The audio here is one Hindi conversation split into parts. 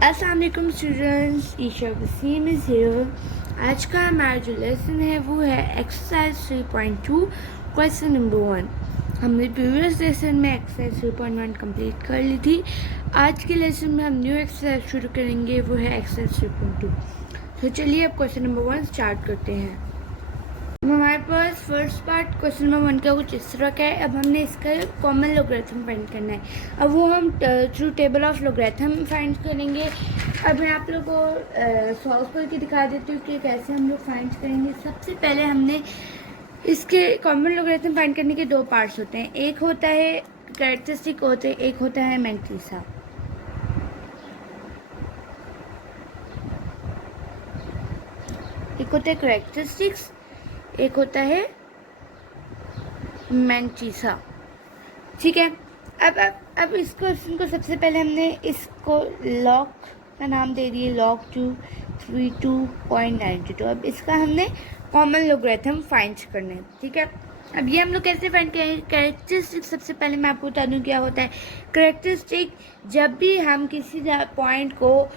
अस्सलाम वालेकुम students, Isha Waseem is here. आज का हमारा जो लेसन है वो है एक्सरसाइज 3.2 क्वेश्चन नंबर 1। हमने प्रीवियस लेसन में एक्सरसाइज 3.1 कंप्लीट कर ली थी। आज के लेसन में हम न्यू एक्सरसाइज शुरू करेंगे, वो है एक्सरसाइज 3.2। तो चलिए अब क्वेश्चन नंबर 1 स्टार्ट करते हैं। हमारे पास फर्स्ट पार्ट क्वेश्चन नंबर 1 का कुछ इस तरह का है। अब हमने इसका कॉमन लोगरिथम फाइंड करना है। अब वो हम through table of logarithm find करेंगे। अब मैं आप लोगों को सॉल्व करके दिखा देती हूँ कि कैसे हम लोग फाइंड करेंगे। सबसे पहले हमने इसके कॉमन लोगरिथम फाइंड करने के दो पार्ट्स होते हैं। एक होता है कैरेक्टरिस्टिक होते हैं, एक होता है मैंटीसा। एक होता है कैरेक्टरिस्टिक्स, एक होता है मैंटीसा। ठीक है। अब इस क्वेश्चन को सबसे पहले हमने इसको लॉग का नाम दे दिए, log 232.92। अब इसका हमने कॉमन लोगरिथम फाइंड करना है। ठीक है। अब ये हम लोग कैसे फाइंड करेंगे? कैरेक्टरिस्टिक सबसे पहले मैं आपको बता दूं क्या होता है। कैरेक्टरिस्टिक जब भी हम किसी पॉइंट को,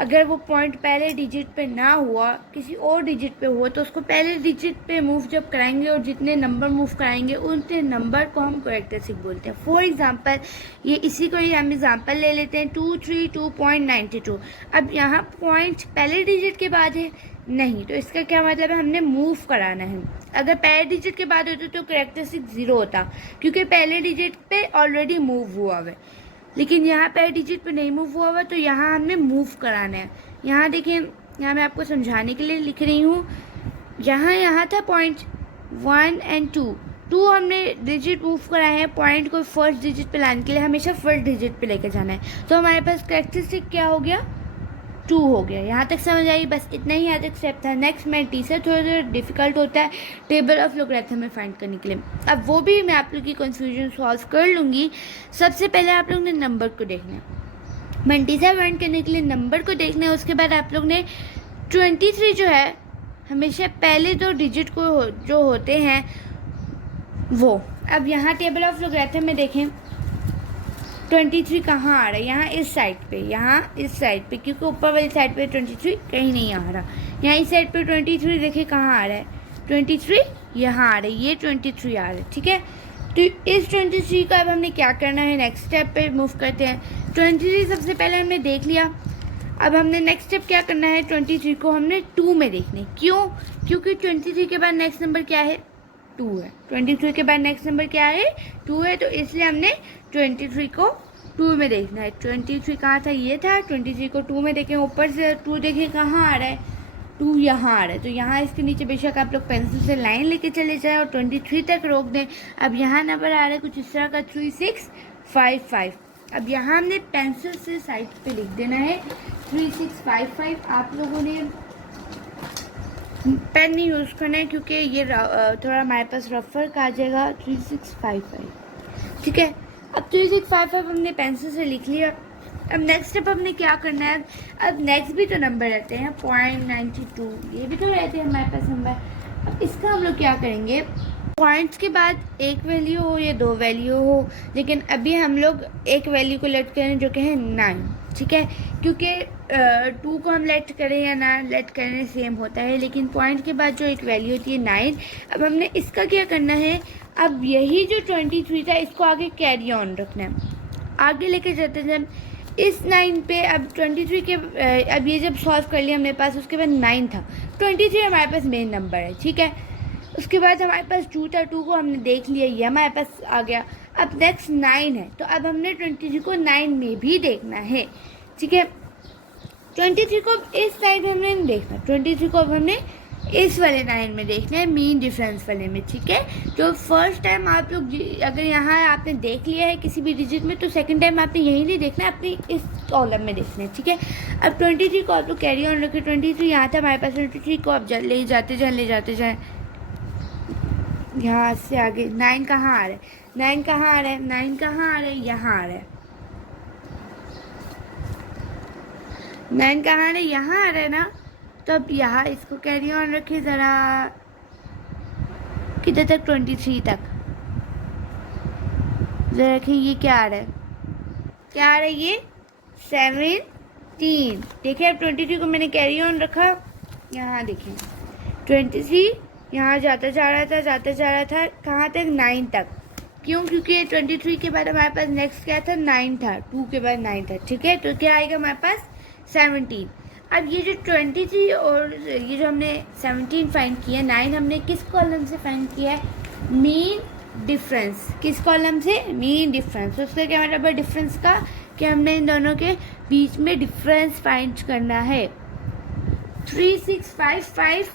अगर वो पॉइंट पहले डिजिट पे ना हुआ, किसी और डिजिट पे हुआ, तो उसको पहले डिजिट पे मूव जब कराएंगे और जितने नंबर मूव कराएंगे उतने नंबर को हम कैरेक्टरिस्टिक बोलते हैं। फॉर एग्जांपल ये इसी को ही हम एग्जांपल ले लेते हैं 232.92। अब यहाँ पॉइंट पहले डिजिट के बाद है नहीं, तो इसका क्या मतलब है, हमने मूव कराना है। अगर पहले डिजिट के बाद होता तो कैरेक्टरिस्टिक 0 होता, क्योंकि पहले डिजिट पे ऑलरेडी मूव हुआ है। लेकिन यहाँ पे डिजिट पे नहीं मूव हुआ हुआ, तो यहाँ हमने मूव कराना है। यहाँ देखिए, यहाँ मैं आपको समझाने के लिए लिख रही हूँ। यहाँ था पॉइंट 1 और 2 हमने डिजिट मूव कराए हैं। पॉइंट को फर्स्ट डिजिट पे लाने के लिए हमेशा फर्स्ट डिजिट पे लेकर जाना है। तो हमारे पास कैरेक्टरिस्टिक क्या हो गया, 2 हो गया। यहाँ तक समझ आई? बस इतना ही यहाँ तक स्टेप था। नेक्स्ट मैंटीसा थोड़ा डिफिकल्ट होता है टेबल ऑफ लोगरिथम में फाइंड करने के लिए। अब वो भी मैं आप लोग की कन्फ्यूजन सॉल्व कर लूँगी। सबसे पहले आप लोग ने नंबर को देखना है। मैंटीसा फाइंड करने के लिए नंबर को देखना है। उसके बाद आप लोग ने 23 जो है, हमेशा पहले 2 डिजिट को जो होते हैं वो। अब यहाँ टेबल ऑफ लोगरिथम में देखें 23 कहाँ आ रहा है, यहाँ इस साइड पे, यहाँ इस साइड पे, क्योंकि ऊपर वाली साइड पे 23 कहीं नहीं आ रहा। यहाँ इस साइड पे 23 देखिए कहाँ आ रहा है, 23 यहाँ आ रहा है, ये 23 आ रहा है। ठीक है। तो इस 23 का अब हमने क्या करना है, नेक्स्ट स्टेप पे मूव करते हैं। 23 सबसे पहले हमने देख लिया। अब हमने नेक्स्ट स्टेप क्या करना है, 23 को हमने 2 में देखना है। क्यों? क्योंकि 23 के बाद नेक्स्ट नंबर क्या है, 2 है। 23 के बाद नेक्स्ट नंबर क्या है, 2 है। तो इसलिए हमने 23 को 2 में देखना है। 23 कहाँ था, ये था। 23 को 2 में देखें, ऊपर से 2 देखें कहाँ आ रहा है, 2 यहाँ आ रहा है। तो यहाँ इसके नीचे बेशक आप लोग पेंसिल से लाइन लेके चले जाएं और 23 तक रोक दें। अब यहाँ नंबर आ रहा है कुछ इस तरह का 3655। अब यहाँ हमने पेंसिल से साइड पे लिख देना है 3655। आप लोगों ने पेन नहीं यूज़ करना है, क्योंकि ये थोड़ा हमारे पास रफर का आ जाएगा। 3655। ठीक है। अब 3655 हमने पेंसिल से लिख लिया। अब नेक्स्ट स्टेप हमने क्या करना है, अब नेक्स्ट भी तो नंबर रहते हैं 0.92, ये भी तो रहते हैं हमारे पास नंबर। अब इसका हम लोग क्या करेंगे, पॉइंट्स के बाद एक वैल्यू हो या 2 वैल्यू हो, लेकिन अभी हम लोग एक वैल्यू को लेट करें जो कि है 9। ठीक है। क्योंकि 2 को हम लेट करें या ना लेट करें सेम होता है, लेकिन पॉइंट के बाद जो एक वैल्यू होती है 9। अब हमने इसका क्या करना है, अब यही जो 23 था इसको आगे कैरी ऑन रखना है, आगे लेके जाते हैं इस 9 पे। अब 23 के अब ये जब सॉल्व कर लिया हमने पास, उसके बाद 9 था। 23 हमारे पास मेन नंबर है। ठीक है। उसके बाद हमारे पास 2 था, 2 को हमने देख लिया, ये हमारे पास आ गया। अब नेक्स्ट 9 है, तो अब हमने 23 को 9 में भी देखना है। ठीक है। 23 को इस साइड हमने नहीं देखना, 23 को अब हमने इस वाले 9 में देखना है, मीन डिफरेंस वाले में। ठीक है। तो फर्स्ट टाइम आप लोग अगर यहाँ आपने देख लिया है किसी भी डिजिट में, तो सेकंड टाइम आपने यही नहीं देखना है, अपनी इस कॉलम में देखना है। ठीक है। अब 23 को आप लोग कैरी ऑन रखें। 23 यहाँ था हमारे पास, 23 को आप ले जाते जाएँ यहाँ से आगे। 9 कहाँ आ रहा है, 9 कहाँ आ रहा है, 9 कहाँ आ रहा है, यहाँ आ रहा है। 9 कहाँ आ रहा है, यहाँ आ रहा है ना। तो अब यहाँ इसको कैरी ऑन रखिए ज़रा, किधर तक, 23 तक ज़रा रखिए। ये क्या आ रहा है, क्या आ रहा है, ये 7 3 देखिए, अब 23 को मैंने कैरी ऑन रखा, यहाँ देखें 23 यहाँ जाता जा रहा था कहाँ तक, 9 तक। क्यों? क्योंकि 23 के बाद हमारे पास नेक्स्ट क्या था, 9 था, 2 के बाद 9 था, ठीक है। तो क्या आएगा हमारे पास, 17। अब ये जो 23 और ये जो हमने 17 फाइंड किया, 9 हमने किस कॉलम से फाइंड किया है, मीन डिफरेंस। किस कॉलम से, मीन डिफरेंस। तो उसका क्या मतलब है डिफरेंस का, कि हमने इन दोनों के बीच में डिफरेंस फाइंड करना है। 3655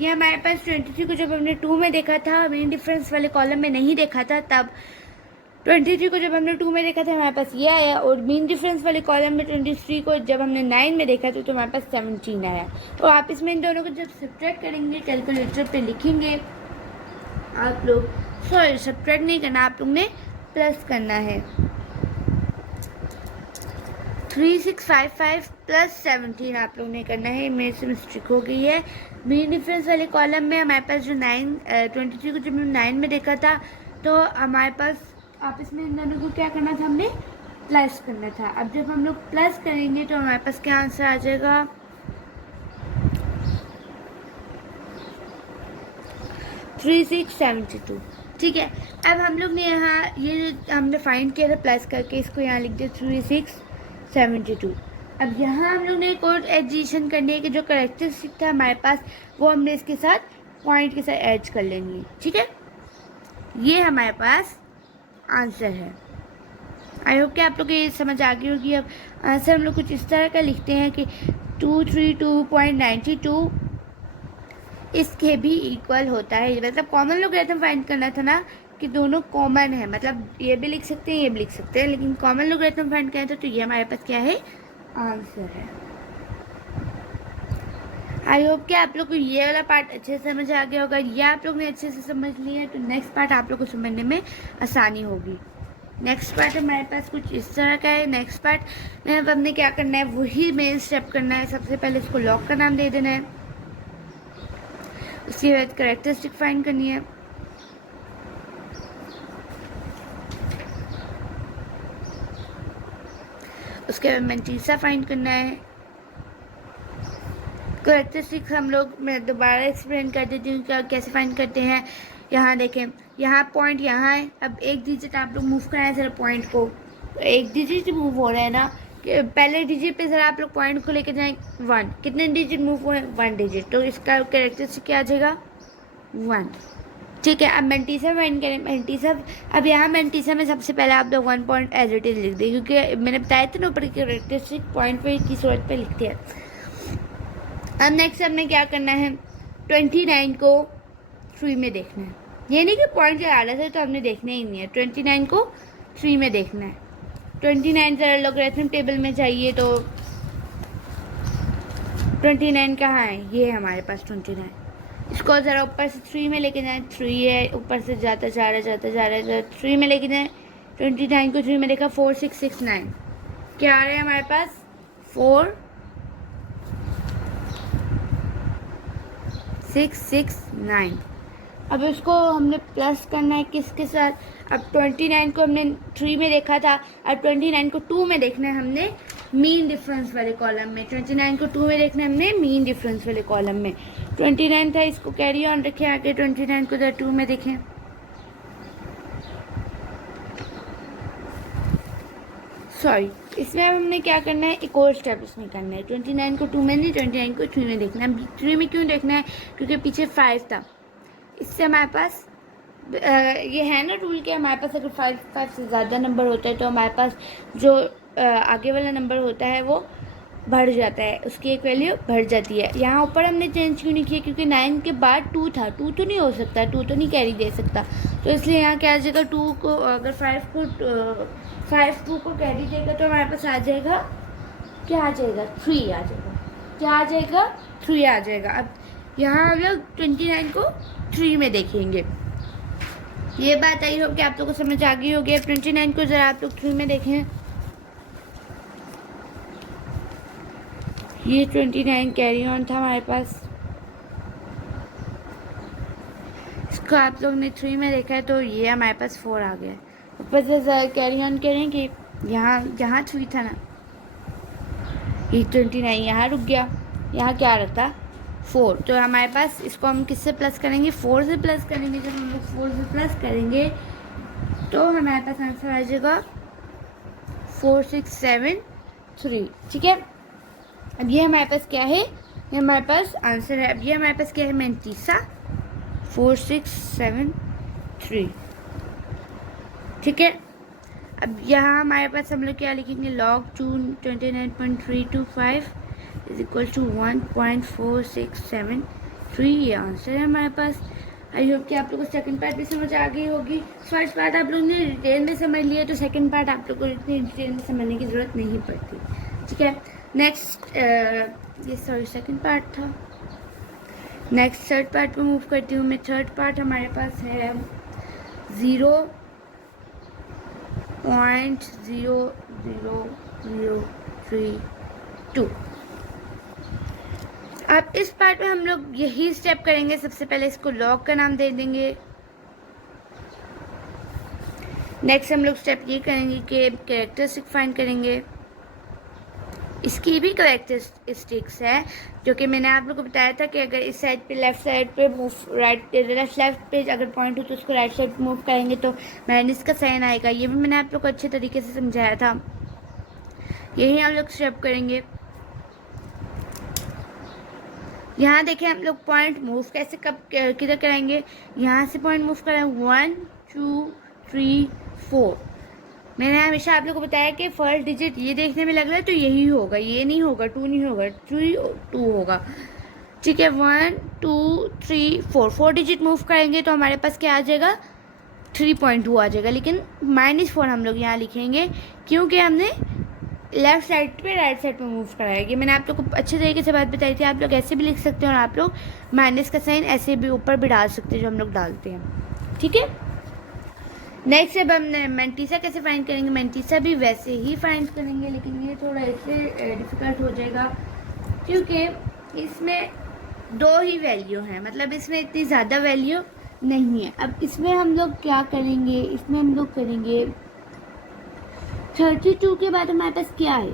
ये हमारे पास 23 को जब हमने 2 में देखा था, मीन डिफरेंस वाले कॉलम में नहीं देखा था, तब 23 को जब हमने 2 में देखा था हमारे पास ये आया, और मीन डिफरेंस वाले कॉलम में 23 को जब हमने 9 में देखा था तो हमारे पास 17 आया। और आप इसमें इन दोनों को जब सब्ट्रैक्ट करेंगे, कैलकुलेटर पे लिखेंगे आप लोग, सॉरी सब्ट्रैक्ट नहीं करना, आप लोग ने प्लस करना है। 3655 प्लस 17 आप लोग ने करना है, मेरे से मिस्टेक हो गई है। मीन डिफरेंस वाले कॉलम में हमारे पास जो 23 को जब हमने 9 में देखा था, तो हमारे पास आपस में इन दोनों को क्या करना था, हमने प्लस करना था। अब जब हम लोग प्लस करेंगे तो हमारे पास क्या आंसर आ जाएगा, 3672, ठीक है। अब हम लोग ने यहाँ ये हमने फाइंड किया था प्लस करके, इसको यहाँ लिख दिया 3672। अब यहाँ हम लोग ने एक और एडिशन करनी है कि जो करेक्टरिस्टिक था हमारे पास, वो हमने इसके साथ पॉइंट के साथ ऐड कर लेंगे, ठीक है। ये हमारे पास आंसर है। आई होप कि आप लोग को ये समझ आ गई होगी। अब आंसर हम लोग कुछ इस तरह का लिखते हैं कि 232.92 इसके भी इक्वल होता है। मतलब कॉमन लोगरिथम फाइंड करना था ना, कि दोनों कॉमन है, मतलब ये भी लिख सकते हैं ये भी लिख सकते हैं, लेकिन कॉमन लोगरिथम फाइंड करना था, तो ये हमारे पास क्या है, आंसर है। आई होप कि आप लोग को ये वाला पार्ट अच्छे से समझ आ गया होगा। ये आप लोग ने अच्छे से समझ लिया है, तो नेक्स्ट पार्ट आप लोग को समझने में आसानी होगी। नेक्स्ट पार्ट हमारे पास कुछ इस तरह का है। नेक्स्ट पार्ट में अब हमने क्या करना है, वही मेन स्टेप करना है। सबसे पहले इसको लॉग का नाम दे देना है, उसके बाद कैरेक्टरिस्टिक फाइंड करनी है, उसके बाद मैंटीसा फाइंड करना है। कैरेक्टरिस्टिक्स हम लोग, मैं दोबारा एक्सप्लेन कर देती हूँ क्या कैसे फाइंड करते हैं। यहाँ देखें, यहाँ पॉइंट यहाँ है। अब एक डिजिट आप लोग मूव कराएं ज़रा पॉइंट को, एक डिजिट मूव हो रहा है ना, कि पहले डिजिट पे ज़रा आप लोग पॉइंट को लेकर जाएं 1, कितने डिजिट मूव हुए, 1 डिजिट, तो इसका कैरेक्टरिस्टिक क्या आ जाएगा, 1, ठीक है। अब मैंटीसा फाइंड करें। मैंटीसा, अब यहाँ मैंटीसा में सबसे पहले आप लोग 1 पॉइंट एज इट इज लिख दें, क्योंकि मैंने बताया था ना ऊपर कैरेक्टरिस्टिक पॉइंट पे की सूरत पे लिखते हैं। अब नेक्स्ट हमने क्या करना है, 29 को 3 में देखना है। ये नहीं कि पॉइंट के आधा से तो हमने देखना ही नहीं है, 29 को 3 में देखना है। 29 ज़रा लोगरिथम टेबल में चाहिए, तो 29 कहाँ है, ये है हमारे पास 29। इसको ज़रा ऊपर से 3 में लेके जाएं, 3 है, ऊपर से जाता जा रहा है 3 में लेके जाएं। 29 को 3 में देखा, 4669, क्या आ रहा है हमारे पास, 4669। अब इसको हमने प्लस करना है किसके साथ, अब 29 को हमने 3 में देखा था, अब 29 को 2 में देखना है हमने मीन डिफरेंस वाले कॉलम में। 29 को 2 में देखना है हमने मीन डिफरेंस वाले कॉलम में। 29 था, इसको कैरी ऑन रखें आगे, 29 को 2 में देखें। सॉरी, इसमें अब हमने क्या करना है, एक और स्टेप इसमें करना है। 29 को 2 में नहीं, 29 को 3 में देखना है। 3 में क्यों देखना है, क्योंकि पीछे 5 था। इससे हमारे पास ये है ना रूल के, हमारे पास अगर 5 से ज़्यादा नंबर होता है तो हमारे पास जो आगे वाला नंबर होता है वो बढ़ जाता है, उसकी एक वैल्यू बढ़ जाती है। यहाँ ऊपर हमने चेंज क्यों नहीं किया, क्योंकि 9 के बाद 2 था, 2 तो नहीं हो सकता, 2 तो नहीं कैरी दे सकता, तो इसलिए यहाँ क्या आ जाएगा, 2 को अगर 5 को कैरी देगा तो हमारे पास आ जाएगा, क्या आ जाएगा, 3 आ जाएगा। क्या आ जाएगा, 3 आ जाएगा। अब यहाँ हम लोग 29 को 3 में देखेंगे। ये बात आई हो कि आप लोगों को समझ आ गई होगी। अब 29 को ज़रा आप लोग 3 में देखें। ये 29 कैरी ऑन था हमारे पास, इसको आप लोग ने 3 में देखा है, तो ये हमारे पास 4 आ गया। ऊपर से कैरी ऑन करें कि यहाँ 3 था ना, ये 29 यहाँ रुक गया, यहाँ क्या रखता 4। तो हमारे पास इसको हम किससे प्लस करेंगे, 4 से प्लस करेंगे। जब हम लोग 4 से प्लस करेंगे तो हमारे पास आंसर आ जाएगा 4673। ठीक है, अब ये हमारे पास क्या है, ये हमारे पास आंसर है। अब ये हमारे पास क्या है, मैंतीसा 4673। ठीक है, अब यहाँ हमारे पास हम लोग क्या लिखेंगे, log 29.325 इज इक्वल टू 1.4673। ये आंसर है हमारे पास। आई होप कि आप लोगों को सेकंड पार्ट भी समझ आ गई होगी। फर्स्ट पार्ट आप लोगों ने डिटेल में समझ लिया, तो सेकंड पार्ट आप लोगों को इतनी डिटेल में समझने की ज़रूरत नहीं पड़ती। ठीक है, नेक्स्ट ये सेकंड पार्ट था। नेक्स्ट थर्ड पार्ट पे मूव करती हूँ मैं। थर्ड पार्ट हमारे पास है 0.00032। अब इस पार्ट में हम लोग यही स्टेप करेंगे। सबसे पहले इसको लॉग का नाम दे देंगे। नेक्स्ट हम लोग स्टेप ये करेंगे कि कैरेक्टरिस्टिक फाइंड करेंगे। इसकी भी कैरेक्टरिस्टिक्स है जो कि मैंने आप लोगों को बताया था कि अगर इस साइड पे लेफ्ट साइड पे मूव लेफ्ट पे अगर पॉइंट हो तो उसको राइट साइड पे मूव करेंगे तो माइनस का साइन आएगा। ये भी मैंने आप लोग को अच्छे तरीके से समझाया था। यही हम लोग स्टेप करेंगे। यहाँ देखें हम लोग पॉइंट मूव कैसे कब किधर कराएंगे, यहाँ से पॉइंट मूव कराएंगे 1 2 3 4। मैंने हमेशा आप लोगों को बताया कि फर्स्ट डिजिट ये देखने में लग रहा है तो यही होगा, ये नहीं होगा, 2 नहीं होगा, 3 2 होगा। ठीक है, 1 2 3 4 डिजिट मूव करेंगे तो हमारे पास क्या आ जाएगा, 3.2 आ जाएगा। लेकिन -4 हम लोग यहाँ लिखेंगे क्योंकि हमने लेफ्ट साइड पे राइट साइड पे मूव कराया। ये मैंने आप लोग को अच्छे तरीके से बात बताई थी। आप लोग ऐसे भी लिख सकते हैं और आप लोग माइनस का साइन ऐसे भी ऊपर भी डाल सकते हैं जो हम लोग डालते हैं। ठीक है, नेक्स्ट अब हम मैंटीसा कैसे फाइंड करेंगे। मैंटीसा भी वैसे ही फाइंड करेंगे, लेकिन ये थोड़ा ऐसे डिफ़िकल्ट हो जाएगा क्योंकि इसमें 2 ही वैल्यू हैं, मतलब इसमें इतनी ज़्यादा वैल्यू नहीं है। अब इसमें हम लोग क्या करेंगे, इसमें हम लोग करेंगे 32 के बाद हमारे पास क्या है,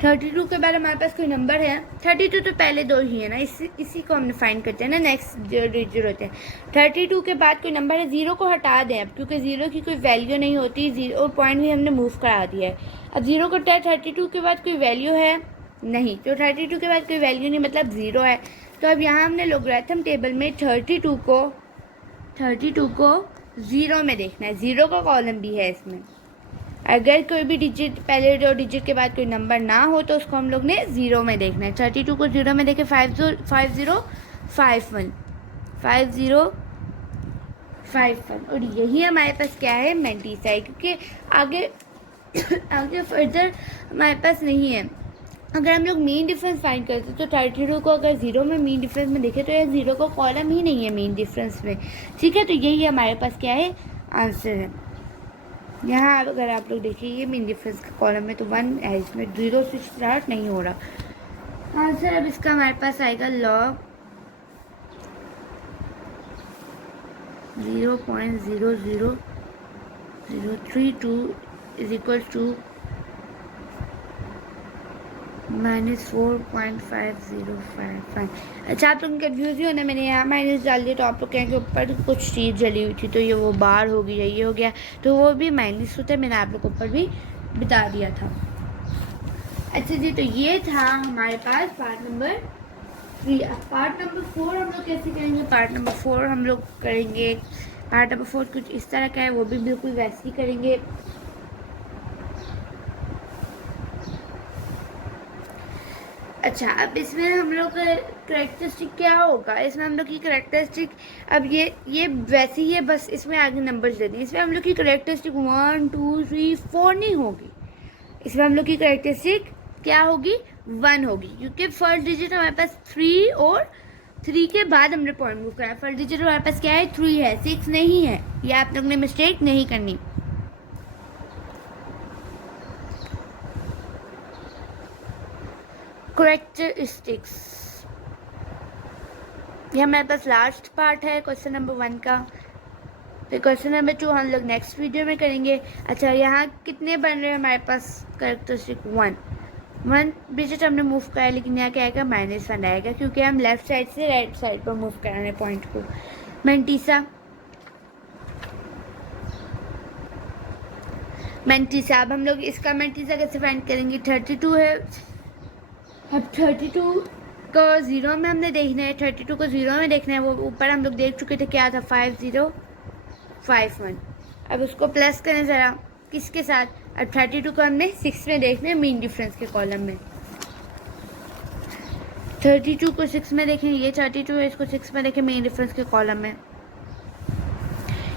32 के बाद हमारे पास कोई नंबर है। 32 तो पहले 2 ही है ना, इसी को हमने फाइंड करते हैं ना, नेक्स्ट डिजिट होते हैं। 32 के बाद कोई नंबर है, 0 को हटा दें अब क्योंकि 0 की कोई वैल्यू नहीं होती। 0 पॉइंट भी हमने मूव करा दिया है। अब 0 को हटाए, 32 के बाद कोई वैल्यू है नहीं, तो 32 के बाद कोई वैल्यू नहीं मतलब 0 है। तो अब यहाँ हमने लोगरिथम टेबल में 32 को 0 में देखना है। 0 का कॉलम भी है इसमें। अगर कोई भी डिजिट पहले 2 डिजिट के बाद कोई नंबर ना हो तो उसको हम लोग ने 0 में देखना है। 32 को 0 में देखें, 5051 और यही हमारे पास क्या है, मैंटीसा है। क्योंकि आगे फर्दर हमारे पास नहीं है। अगर हम लोग मीन डिफरेंस फाइंड करते तो 32 को अगर 0 में मीन डिफरेंस में देखें तो यह 0 का कॉलम ही नहीं है मीन डिफरेंस में। ठीक है, तो यही हमारे पास क्या है, आंसर है। यहाँ अगर आप लोग देखिए ये मीन डिफरेंस का कॉलम है तो 1 है, इसमें 0 से स्टार्ट नहीं हो रहा। आंसर अब इसका हमारे पास आएगा log 0.00032 इज इक्वल टू -4.5055। अच्छा, आप लोग कन्फ्यूज ही होना, मैंने यहाँ माइनस डाल दिया तो आप लोग कहेंगे ऊपर कुछ चीज़ जली हुई थी तो ये वो बार हो गई या ये हो गया, तो वो भी माइनस होता है। मैंने आप लोग ऊपर भी बता दिया था। अच्छा जी, तो ये था हमारे पास पार्ट नंबर 3। अब पार्ट नंबर 4 हम लोग कैसे करेंगे। पार्ट नंबर 4 हम लोग करेंगे, पार्ट नंबर 4 कुछ इस तरह का है, वो भी बिल्कुल वैसे ही करेंगे। अच्छा, अब इसमें हम लोग का करेक्टरिस्टिक क्या होगा, इसमें हम लोग की करेक्टरिस्टिक अब ये वैसे ही है, बस इसमें आगे नंबर्स दे दें। इसमें हम लोग की करेक्टरिस्टिक 1 2 3 4 नहीं होगी। इसमें हम लोग की करेक्टरिस्टिक क्या होगी, 1 होगी, क्योंकि फर्स्ट डिजिट हमारे पास 3 और 3 के बाद हमने पॉइंट मूव करा। फर्स्ट डिजिट हमारे पास क्या है, 3 है, 6 नहीं है। ये आप लोग ने मिस्टेक नहीं करनी। करेक्टरिस्टिक्स, ये हमारे पास लास्ट पार्ट है क्वेश्चन नंबर 1 का। फिर क्वेश्चन नंबर 2 हम लोग नेक्स्ट वीडियो में करेंगे। अच्छा, यहाँ कितने बन रहे हैं हमारे पास करेक्टरिस्टिक 1। 1 डिजिट हमने मूव करा, लेकिन यहाँ क्या आएगा -1 आएगा, क्योंकि हम लेफ्ट साइड से राइट साइड पर मूव करा रहे हैं पॉइंट को। मैंटीसा अब हम लोग इसका मैंटीसा कैसे फाइंड करेंगे? 32 है। अब 32 को 0 में हमने देखना है, 32 को 0 में देखना है। वो ऊपर हम लोग देख चुके थे, क्या था? 5051। अब उसको प्लस करें ज़रा, किसके साथ? अब 32 को हमने 6 में देखना है, मीन डिफरेंस के कॉलम में। 32 को 6 में देखें, ये 32 है, इसको 6 में देखें मीन डिफरेंस के कॉलम में।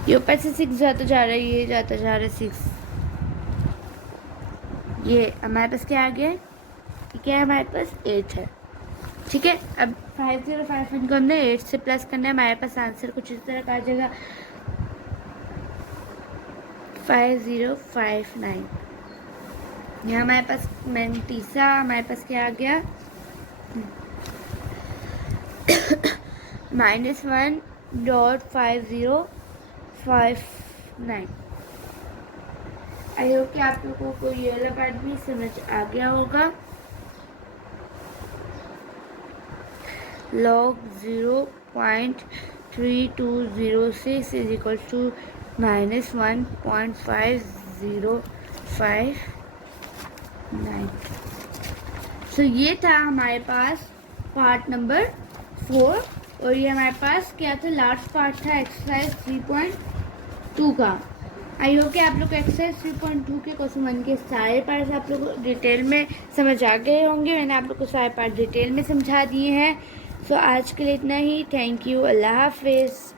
ये ऊपर से 6 जाता जा रहा है, ये जाता जा रहा है 6। ये हमारे पास क्या आ गया है? क्या है हमारे पास? 8 है। ठीक है, अब 5051 को हमने 8 से प्लस करना है। हमारे पास आंसर कुछ इस तरह का आ जाएगा, 5059। यहाँ हमारे पास मैंटीसा, हमारे पास क्या आ गया? -1.5059। आई होप कि आप लोगों को ये वाला पार्ट भी समझ आ गया होगा। log 0.3206 is equal to -1.5059। सो ये था हमारे पास पार्ट नंबर 4, और ये हमारे पास क्या था? लास्ट पार्ट था एक्सरसाइज 3.2 का। आई होप कि आप लोग एक्सरसाइज 3.2 के क्वेश्चन 1 के सारे पार्ट्स आप लोग डिटेल में समझ आ गए होंगे। मैंने आप लोग को सारे पार्ट डिटेल में समझा दिए हैं। सो आज के लिए इतना ही। Thank you. अल्लाह हाफिज़।